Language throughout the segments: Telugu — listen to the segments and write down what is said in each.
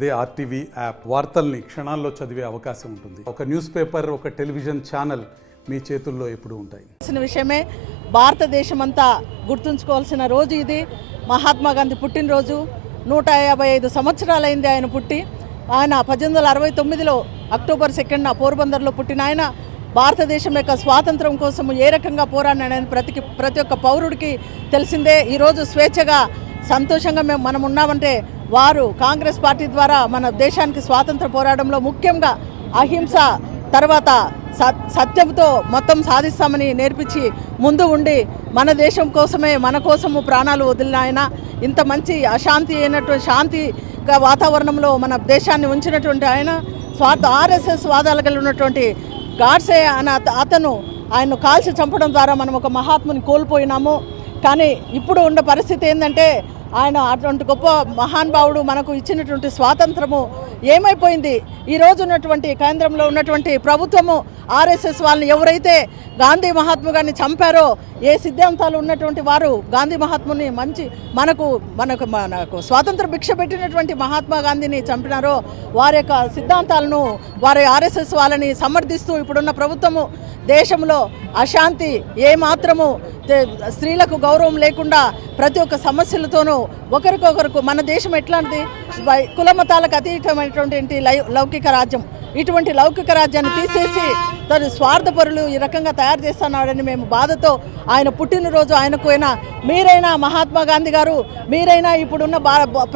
అదే ఆర్టీవీ యాప్ వార్తల్ని క్షణాల్లో చదివే అవకాశం ఉంటుంది. ఒక న్యూస్ పేపర్, ఒక టెలివిజన్ ఛానల్ మీ చేతుల్లో ఎప్పుడూ ఉంటాయి. విషయమే భారతదేశమంతా గుర్తుంచుకోవాల్సిన రోజు ఇది. మహాత్మా గాంధీ పుట్టినరోజు. 155 సంవత్సరాలైంది ఆయన పుట్టి. ఆయన 1869లో అక్టోబర్ 2న పోర్బందర్లో పుట్టిన ఆయన భారతదేశం యొక్క స్వాతంత్రం కోసం ఏ రకంగా పోరాడినాడని ప్రతి ఒక్క పౌరుడికి తెలిసిందే. ఈరోజు స్వేచ్ఛగా సంతోషంగా మనం ఉన్నామంటే వారు కాంగ్రెస్ పార్టీ ద్వారా మన దేశానికి స్వాతంత్ర పోరాటంలో ముఖ్యంగా అహింస తర్వాత సత్యంతో మొత్తం సాధిస్తామని నేర్పించి ముందు ఉండి మన దేశం కోసమే మన కోసము ప్రాణాలు వదిలిన ఆయన ఇంత మంచి అశాంతి అయినటువంటి శాంతిగా వాతావరణంలో మన దేశాన్ని ఉంచినటువంటి ఆయన ఆర్ఎస్ఎస్ వాదాలు కలిగి ఉన్నటువంటి గాడ్సే అనే అతను ఆయన్ను కాల్చి చంపడం ద్వారా మనం ఒక మహాత్ముని కోల్పోయినాము. కానీ ఇప్పుడు ఉన్న పరిస్థితి ఏంటంటే ఆయన అటువంటి గొప్ప మహానుభావుడు మనకు ఇచ్చినటువంటి స్వాతంత్రము ఏమైపోయింది. ఈరోజు ఉన్నటువంటి కేంద్రంలో ఉన్నటువంటి ప్రభుత్వము ఆర్ఎస్ఎస్ వాళ్ళని ఎవరైతే గాంధీ మహాత్మా గారిని చంపారో, ఏ సిద్ధాంతాలు ఉన్నటువంటి వారు గాంధీ మహాత్ముని మనకు స్వాతంత్ర భిక్ష పెట్టినటువంటి మహాత్మా గాంధీని చంపినారో వారి యొక్క సిద్ధాంతాలను వారి ఆర్ఎస్ఎస్ వాళ్ళని సమర్థిస్తూ ఇప్పుడున్న ప్రభుత్వము దేశంలో అశాంతి ఏమాత్రము స్త్రీలకు గౌరవం లేకుండా ప్రతి ఒక్క సమస్యలతోనూ ఒకరికొకరికి మన దేశం ఎట్లాంటిది కులమతాలకు అతీతమైనటువంటి లౌకిక రాజ్యం. ఇటువంటి లౌకిక రాజ్యాన్ని తీసేసి తన స్వార్థపరులు ఈ రకంగా తయారు చేస్తున్నాడని మేము బాధతో ఆయన పుట్టినరోజు ఆయనకైనా మీరైనా మహాత్మా గాంధీ గారు మీరైనా ఇప్పుడున్న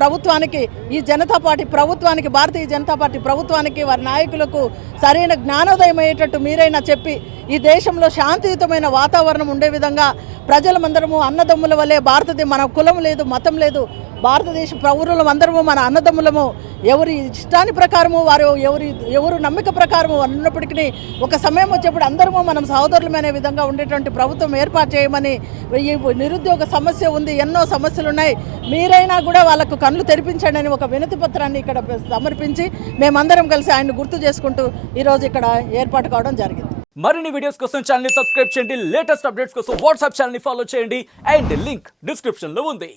ప్రభుత్వానికి ఈ జనతా పార్టీ ప్రభుత్వానికి భారతీయ జనతా పార్టీ ప్రభుత్వానికి వారి నాయకులకు సరైన జ్ఞానోదయం అయ్యేటట్టు మీరైనా చెప్పి ఈ దేశంలో శాంతియుతమైన వాతావరణం ఉండే విధంగా ప్రజలమందరము అన్నదమ్ముల వల్లే మన కులం లేదు మతం లేదు భారతదేశ పౌరులం అందరము మన అన్నదమ్ములము ఎవరి ఇష్టాన్ని ప్రకారము వారు ఎవరు నమ్మిక ప్రకారము ఉన్నప్పటికీ ఒక సమయం వచ్చేప్పుడు అందరము మనం సహోదరులమనే విధంగా ఉండేటువంటి ప్రభుత్వం ఏర్పాటు చేయమని ఈ నిరుద్యోగ సమస్య ఉంది, ఎన్నో సమస్యలు ఉన్నాయి. మీరైనా కూడా వాళ్ళకు కళ్ళు తెరిపించండి అని ఒక వినతి పత్రాన్ని ఇక్కడ సమర్పించి మేమందరం కలిసి ఆయన్ని గుర్తు చేసుకుంటూ ఈరోజు ఇక్కడ ఏర్పాటు కావడం జరిగింది. మరిన్ని వీడియోస్ కోసం ఛానల్ ని సబ్స్క్రైబ్ చేయండి. లేటెస్ట్ అప్డేట్స్ కోసం వాట్సాప్ ఛానల్ ని ఫాలో చేయండి. అండ్ లింక్ డిస్క్రిప్షన్ లో ఉంది.